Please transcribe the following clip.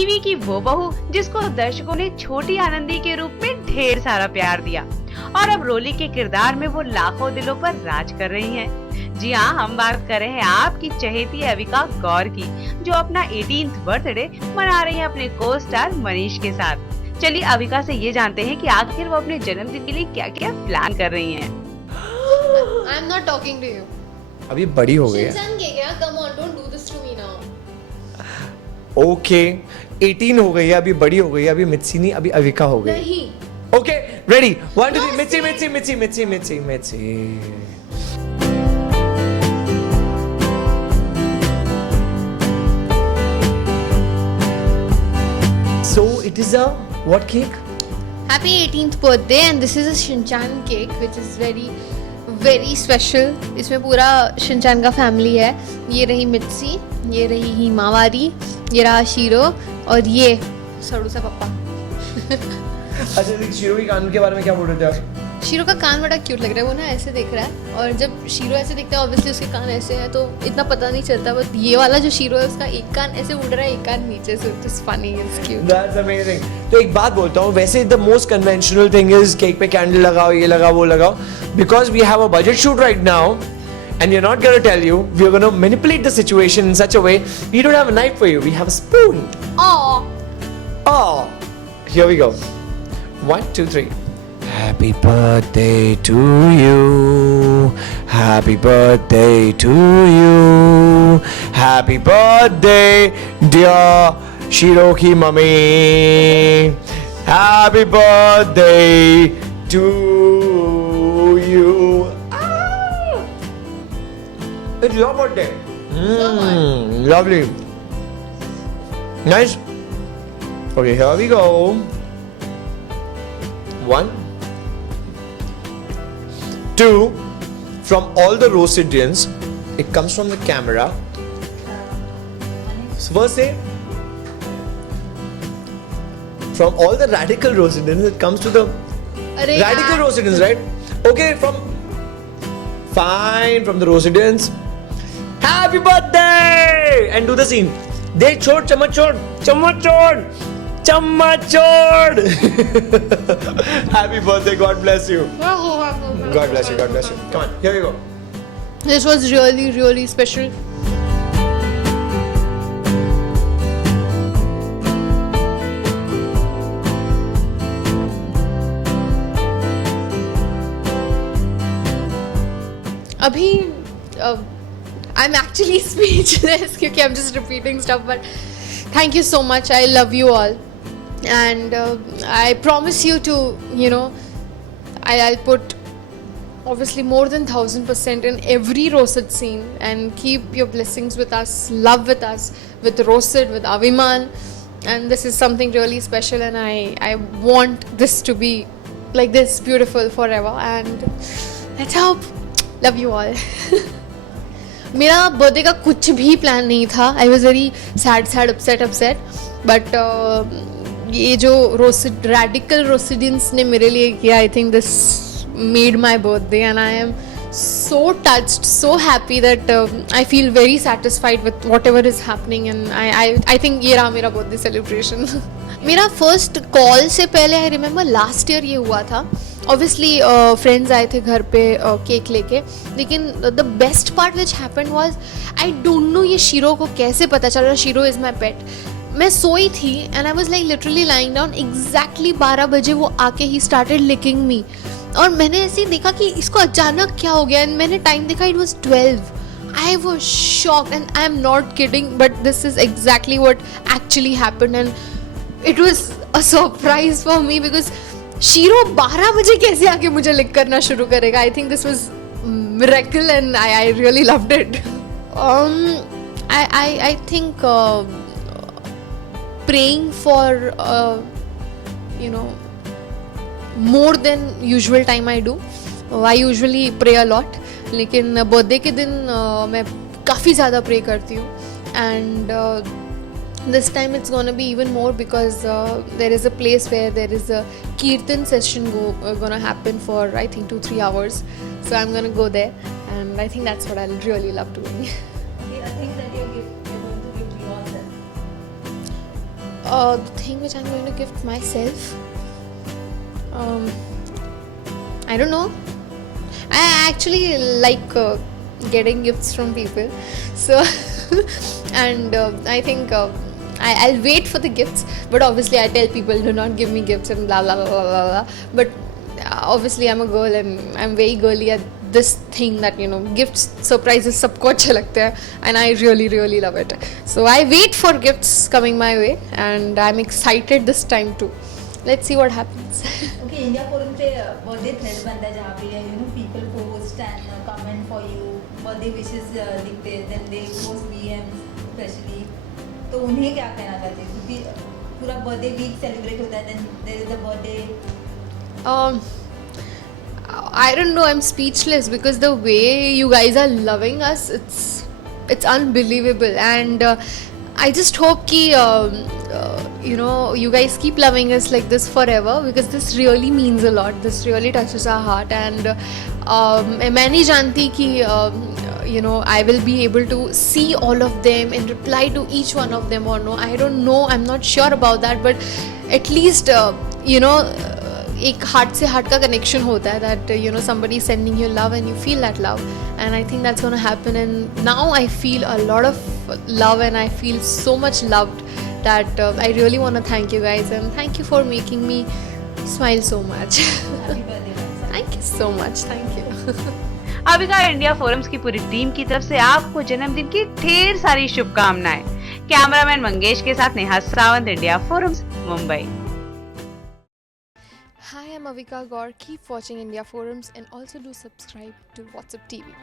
TV की वो बहू जिसको दर्शकों ने छोटी आनंदी के रूप में ढेर सारा प्यार दिया और अब रोली के किरदार में वो लाखों दिलों पर राज कर रही हैं। जी हाँ, हम बात कर रहे हैं आपकी चहेती अविका गौर की, जो अपना 18th बर्थडे मना रही हैं अपने को स्टार मनीष के साथ। चलिए अविका से ये जानते हैं कि आखिर वो अपने जन्मदिन के लिए क्या क्या प्लान कर रही हैं। I'm not talking to you. अभी बड़ी हो गई है। शिनचैन के क्या? Come on, don't do this to me now. Okay 18 हो गई है, अभी बड़ी हो गई है, अभी मित्सी नहीं, अभी अविका हो गई। नहीं. Okay ready 1 2 3 मित्सी मित्सी मित्सी मित्सी मित्सी मित्सी। So it is a what cake? Happy 18th birthday and this is a Shinchan cake which is very special. इसमें पूरा शिनचैन का फैमिली है। ये रही मित्सी, ये रही हिमावारी, ये रहा शीरो और ये सड़ू सा पप्पा। अच्छा शीरो के कान के बारे में क्या बोल रहे थे आप? शीरो का कान बड़ा क्यूट लग रहा है, वो ना ऐसे देख रहा है और जब शीरो ऐसे दिखता है ऑब्वियसली उसके कान ऐसे हैं तो इतना पता नहीं चलता, बट ये वाला जो शीरो है उसका एक कान ऐसे उड़ रहा है, एक कान नीचे से। It is funny, it's cute. That's amazing. तो एक बात बोलता हूँ, वैसे the most conventional thing is cake पे कैंडल लगाओ, ये लगाओ, वो लगाओ, because we have a budget shoot right now and we're not going to tell you, we're going to manipulate the situation in such a way. We don't have a knife for you, we have a spoon. Oh, here we go. 1 2 3. Happy birthday to you, happy birthday to you, happy birthday dear Shiroki mummy, happy birthday to you. It's your birthday. Lovely. Nice. Okay, here we go. 1 2. From all the Rosidians, it comes from the camera. So first say, from all the radical Rosidians, it comes to the radical Rosidians, right? Okay, from the Rosidians. Happy birthday! And do the scene. De chod, chamach chod, chamach chod, chamach chod. Happy birthday, God bless you. God bless you, God bless you. Come on, here we go. This was really special. अभी I'm actually speechless क्योंकि I'm just repeating stuff, but thank you so much. I love you all and I promise you to, you know, I'll put obviously more than 1000% in every Rosid scene and keep your blessings with us, love with us, with Rosid, with Aviman, and this is something really special and I want this to be like this, beautiful forever, and let's hope. Love you all. मेरा birthday का कुछ भी plan नहीं था. I was very sad upset but ये जो radical रोसिडियंस ने मेरे लिए किया, I think this made my birthday and I am so touched, so happy that I feel very satisfied with whatever is happening and I think ये रहा मेरा birthday celebration. मेरा फर्स्ट कॉल से पहले आई रिमेम्बर लास्ट ईयर ये हुआ था. Obviously friends आए थे घर पे केक लेके, लेकिन the best part which happened was I don't know ये शीरो को कैसे पता चल रहा. शीरो इज़ माई पेट. मैं सोई थी and I was like literally lying down. Exactly 12 बजे वो आके ही स्टार्टेड लिकिंग मी और मैंने ऐसे ही देखा कि इसको अचानक क्या हो गया एंड मैंने टाइम देखा, it was 12. I was shocked and I am not kidding, but this is exactly what actually happened and it was a surprise for me because shero 12 बजे कैसे आके मुझे लिक करना शुरू करेगा. I think this was miracle and I really loved it. I think praying for you know more than usual time I do. I usually pray a lot, लेकिन birthday के दिन मैं काफ़ी ज़्यादा प्रे करती हूँ and this time it's gonna be even more because there is a place where there is a kirtan session gonna happen for I think 2-3 hours, so I'm gonna go there and I think that's what I'll really love doing. I think that you're going to give yourself. The thing which I'm going to gift myself, I don't know. I actually like getting gifts from people, so and I think I'll wait for the gifts. But obviously, I tell people do not give me gifts and blah blah blah blah blah. blah. But obviously, I'm a girl and I'm very girly at this thing that gifts, surprises, सबको अच्छे लगते हैं, and I really really love it. So I wait for gifts coming my way, and I'm excited this time too. Let's see what happens. Okay India forum पे birthday thread बनता है जहाँ पे people post and comment for you, birthday wishes लिखते हैं, then they post DMs specially, तो उन्हें क्या कहना चाहते हैं क्योंकि पूरा बर्थडे वीक सेलिब्रेट होता है, then there is a birthday. I don't know, I'm speechless because the way you guys are loving us, it's unbelievable, and I just hope ki you guys keep loving us like this forever, because this really means a lot. This really touches our heart, and मैं नहीं जानती कि I will be able to see all of them and reply to each one of them or no. I don't know, I'm not sure about that, but at least एक heart से heart का connection होता है, that somebody is sending you love and you feel that love, and I think that's going to happen. And now I feel a lot of love and I feel so much loved that I really want to thank you guys, and thank you for making me smile so much. Happy birthday. Thank you so much, thank you. Avika India forums की पूरी team की तरफ से आपको जन्मदिन की ढेर सारी शुभकामनाएं. कैमरामैन मंगेश के साथ Neha Sawant, India forums, Mumbai. Hi, I'm Avika Gaur. Keep watching India Forums and also do subscribe to WhatsApp TV.